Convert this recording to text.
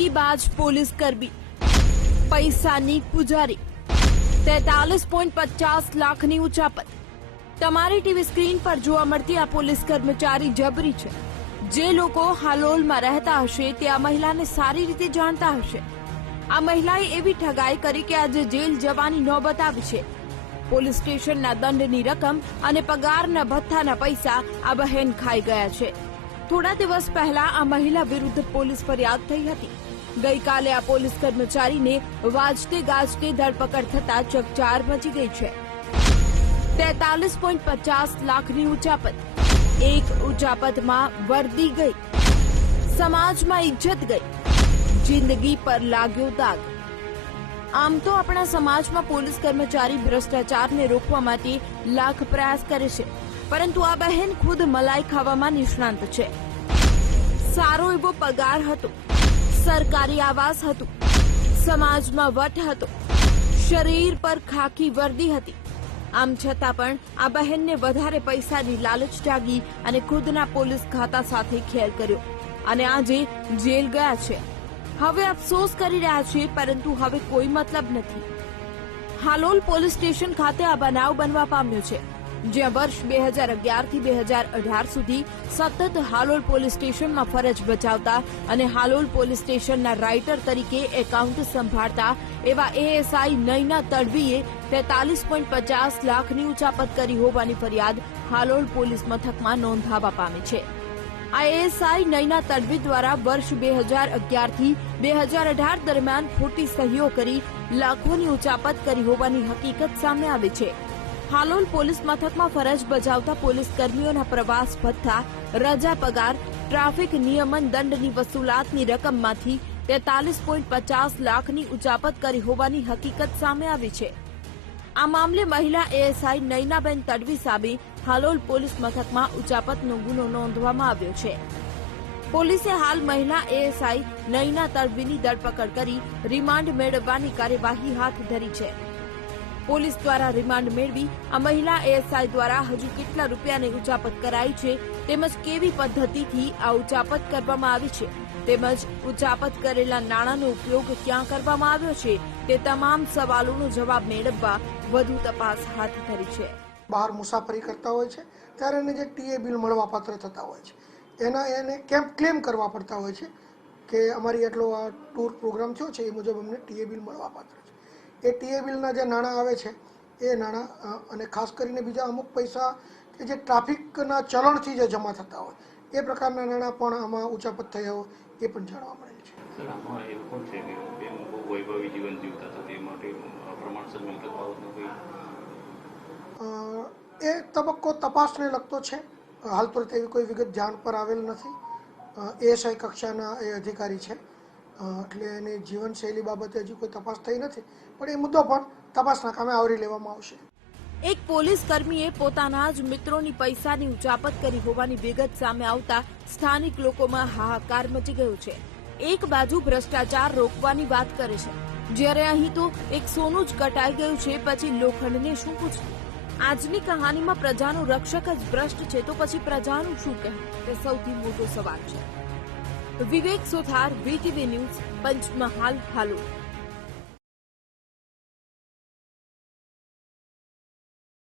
ચુસ્કીબાજ police કર્મી, પૈસાની પુજારી, 43.50 લાખની ઉચાપત। તમારી ટીવી સ્ક્રીન પર જોવા મળતી આ પોલીસ કર્મચારી જબરી છે। જે લોકો હાલોલમાં રહેતા હશે તે આ મહિલાને સારી રીતે જાણતા હશે। આ મહિલાએ એવી ઠગાઈ કરી કે આજે જેલ જવાની નોબત આવી છે। પોલીસ સ્ટેશનના દંડની રકમ અને પગારના ભથ્થાના પૈસા આ બહેન ખાઈ ગયા છે। થોડા દિવસ પહેલા આ મહિલા વિરુદ્ધ પોલીસ ફરિયાદ થઈ હતી। ગઈકાલે આ પોલીસ કર્મચારીને વાજતે ગાજતે ધરપકડ થતા ચકચાર મચી ગઈ છે। 43.50 લાખની ઉચાપત, એક ઉચાપતમાં વર્દી ગઈ, સમાજમાં ઇજ્જત ગઈ, જિંદગી પર લાગ્યો દાગ। આમ તો આપણા સમાજમાં પોલીસ કર્મચારી ભ્રષ્ટાચારને રોકવા માટે લાખ પ્રયાસ કરે છે, પરંતુ આ બહેન ખુદ મલાઈ ખાવામાં નિષ્ણાંત છે। સારો એવો પગાર હતો, સરકારી આવાસ હતું, સમાજમાં વટ હતો, શરીર પર ખાખી વર્દી હતી। આમ છતાં પણ આ બહેનને વધારે પૈસાની લાલચ જાગી અને ખુદના પોલીસ ખાતા સાથે ખેલ કર્યો અને આજે જેલ ગયા છે। હવે અફસોસ કરી રહ્યા છે, પરંતુ હવે કોઈ મતલબ નથી। હાલોલ પોલીસ સ્ટેશન ખાતે આ બનાવ બનવા પામ્યો છે, જ્યાં વર્ષ 2011 થી 2018 સુધી સતત હાલોલ પોલીસ સ્ટેશનમાં ફરજ બજાવતા અને હાલોલ પોલીસ સ્ટેશનના રાઇટર તરીકે એકાઉન્ટ સંભાળતા એવા એએસઆઈ નયના તડવીએ 43.50 લાખની ઉચાપત કરી હોવાની ફરિયાદ હાલોલ પોલીસ મથકમાં નોંધાવા પામી છે। આ એએસઆઈ નયના તડવી દ્વારા વર્ષ 2011 થી 2018 દરમિયાન ખોટી સહીઓ કરી લાખોની ઉચાપત કરી હોવાની હકીકત સામે આવી છે। હાલોલ પોલીસ મથકમાં ફરજ બજાવતા પોલીસ કર્મીઓના પ્રવાસ ભથ્થા, રજા પગાર, ટ્રાફિક નિયમન દંડની વસૂલાતની રકમમાંથી 43.50 લાખની ઉચાપત કરી હોવાની હકીકત સામે આવી છે। આ મામલે મહિલા એએસઆઈ નયનાબેન તડવી સામે હાલોલ પોલીસ મથકમાં ઉચાપતનો ગુનો નોંધવામાં આવ્યો છે। પોલીસે હાલ મહિલા એએસઆઈ નયના તડવીની ધરપકડ કરી રિમાન્ડ મેળવવાની કાર્યવાહી હાથ ધરી છે। પોલીસ દ્વારા રિમાન્ડ મેળવી આ મહિલા એએસઆઈ દ્વારા હજુ કેટલા રૂપિયાની ઉચાપત કરાઈ છે, તેમજ કેવી પદ્ધતિથી આ ઉચાપત કરવામાં આવી છે, તેમજ ઉચાપત કરેલા નાણાંનો ઉપયોગ ક્યાં કરવામાં આવ્યો છે, તે તમામ સવાલોનો જવાબ મેળવવા વધુ તપાસ હાથ ધરી છે। બહાર મુસાફરી કરતા હોય છે ત્યારે એને જે ટીએ બિલ મળવાપાત્ર થતા હોય છે એને ક્લેમ કરવા પડતા હોય છે કે અમારી એટલો આ ટૂર પ્રોગ્રામ થયો છે એ મુજબ અમને ટીએ બિલ મળવાપાત્ર છે। એ ટીએ બિલના જે નાણાં આવે છે એ નાણાં અને ખાસ કરીને બીજા અમુક પૈસા કે જે ટ્રાફિકના ચલણથી જે જમા થતા હોય એ પ્રકારના નાણાં પણ આમાં ઉચાપત થયા હોય એ પણ જાણવા મળે છે। સર, આમાં એવું પણ છે કે બેન બહુ વૈભવી જીવન જીવતા હતા, તે માટે પ્રમાણસર મિલકત બાબતનો કોઈ એ તબક્કો તપાસને લગતો છે। હાલ તો એવી કોઈ વિગત જાણ પર આવેલ નથી। એએસઆઈ કક્ષાના એ અધિકારી છે, એટલે એની જીવનશૈલી બાબતે હજી કોઈ તપાસ થઈ નથી, પણ એ મુદ્દો પણ તપાસના કામે આવરી લેવામાં આવશે। એક પોલીસ કર્મીએ પોતાના જ મિત્રોની પૈસાની ઉચાપત કરી હોવાની વિગત સામે આવતા સ્થાનિક લોકોમાં હાહાકાર મચી ગયો છે। એક બાજુ ભ્રષ્ટાચાર રોકવાની વાત કરે છે, જ્યારે અહીં તો એક સોનું જ કટાઈ ગયું છે, પછી લોખંડને શું પૂછવું? આજની કહાનીમાં પ્રજાનો રક્ષક જ ભ્રષ્ટ છે, તો પછી પ્રજાનું શું કહેવું, તે સૌથી મોટો સવાલ છે। વિવેક સોથાર, વીટીવી ન્યૂઝ, પંચમહાલ, હાલોલ।